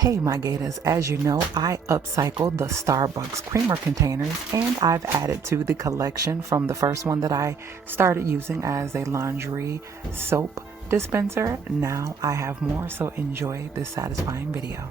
Hey my Gators, as you know, I upcycled the Starbucks creamer containers and I've added to the collection from the first one that I started using as a laundry soap dispenser. Now I have more, so enjoy this satisfying video.